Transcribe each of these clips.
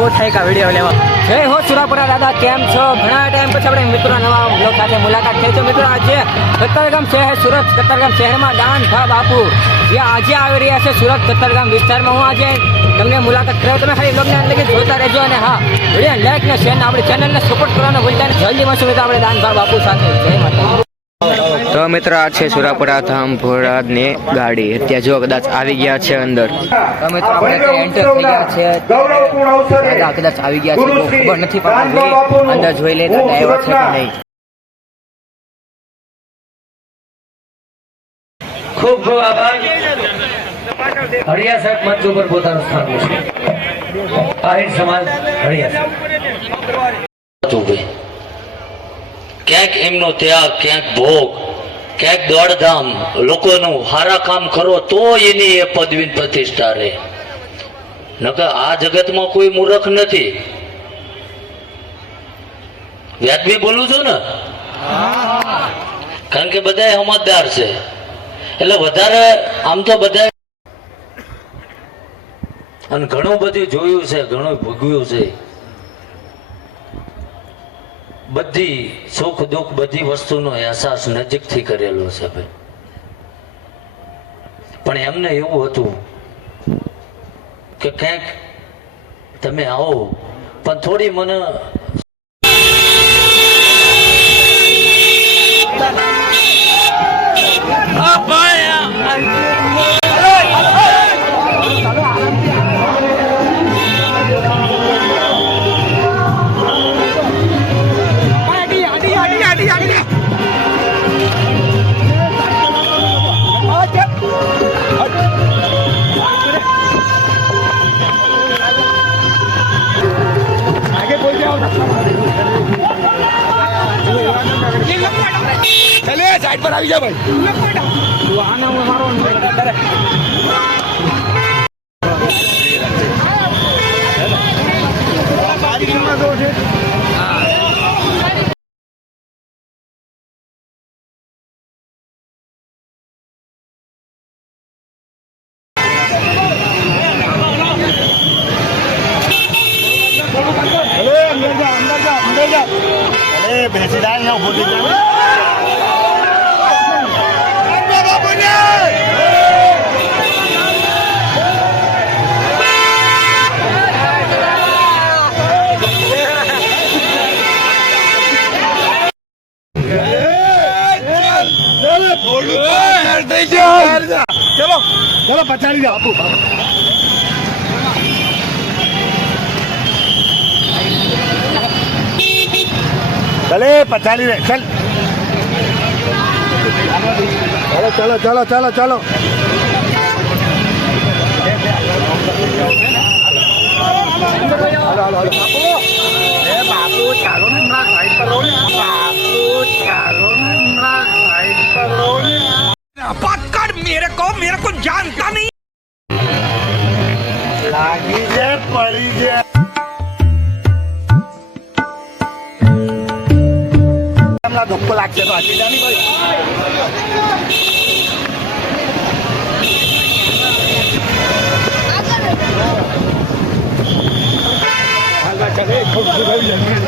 બહુ થાય કા વિડીયો લેવા. જય હો સુરાપુરા દાદા, કેમ છો? ઘણા ટાઈમ પછી આપણે મિત્રો નવા બ્લોગ સાથે મુલાકાત થઈ છે. મિત્રો આજે કતારગામ શહેર, સુરત કતારગામ શહેરમાં દાન ભા બાપુ જે આજે આવી રહ્યા છે સુરત કતારગામ વિસ્તારમાં. હું આજે તમને મુલાકાત કરાવું, તમે ખાલી બ્લોગને અંદર જોતા રહેજો. અને હા, વિડીયો લાઈક ને શેર ને આપણી ચેનલને સપોર્ટ કરવાનો ભૂલતા નહીં. જલ્દી મળશું મિત્રો આપણે દાન ભા બાપુ સાથે. જય માતા. તો મિત્રો આ છે સુરાપુરા ધામ ભોળાની ગાડી. અત્યારે જો કદાચ આવી ગયા છે અંદર. તો મિત્રો આપણે એન્ટર થઈ ગયા છે, કદાચ આવી ગયા છે, ખબર નથી પણ અંદર જોઈ લે દાદા આવ્યા છે કે નહીં. ખૂબ ખૂબ આભાર. હરિયા સાહેબ મંચ ઉપર પોતાનું સ્થાન છે. આહિર સમાજ હરિયા સાહેબ. ક્યાંક એમનો ત્યાગ, ક્યાંક ભોગ, ક્યાંક દોડધામ, લોકોનું સારા કામ કરો તો એની એ પદવી પ્રતિષ્ઠા રહે. નકર આ જગતમાં કોઈ મૂર્ખ નથી. વ્યાજબી બોલું છું ને, કારણ કે બધા સમજદાર છે એટલે વધારે આમ તો બધા. અને ઘણું બધું જોયું છે, ઘણું ભોગવ્યું છે. બધી સુખ દુઃખ બધી વસ્તુનો અહેસાસ નજીકથી કરેલો છે ભાઈ. પણ એમને એવું હતું કે ક્યાંક તમે આવો પણ થોડી મને સાઈડ પર આવી જા ભાઈ. અંદર જા. બેસી જાય ઉભો થઈ જાય. ચલો ચલો પચાડી જાઓ આપું. ભલે પચાડી રે ચલ. ચલો ચલો ચલો ચલો ચલો. બાપુ ચાલો ને હમણાં સાઈડ પર રહો. બાપુ ચાલો ને હમણાં સાઈડ પર રહો. पकड़ मेरे को जानता नहीं. लागी जे पड़ी जे हमला धक्को लागছে તો આજી જાની ભાઈ. હાલવા ચલે ખૂબ સુધાઈ જંગી.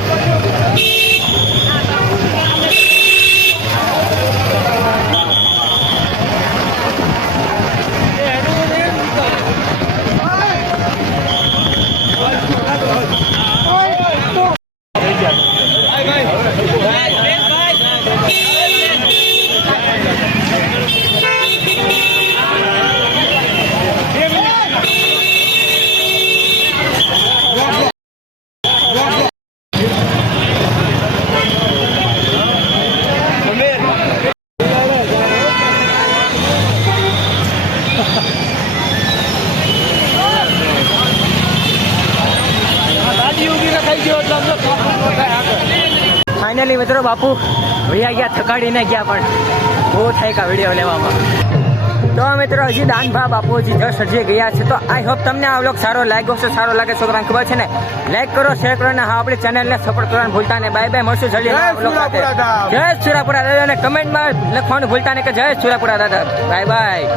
ફાઇનલી મિત્રો બાપુ વૈયા ગયા, થકાડીને ગયા, પણ બહુ થાય કા વિડીયો લેવામાં. તો મિત્રો હજી દાનભા બાપુ હજી જસ્ટ હજી ગયા છે. તો આઈ હોપ તમને આ વ્લોગ સારો લાગ્યો છે. સારો લાગે છોકરાને ખબર છે ને, લાઈક કરો, શેર કરો ને હા આપણી ચેનલને સપોર્ટ કરવાનું ભૂલતા નહીં. બાય બાય, મળશું જલ્દી. જય સુરાપુરા દાદા, અને કમેન્ટમાં લખવાનું ભૂલતા નહીં કે જય સુરાપુરા દાદા. Bye bye.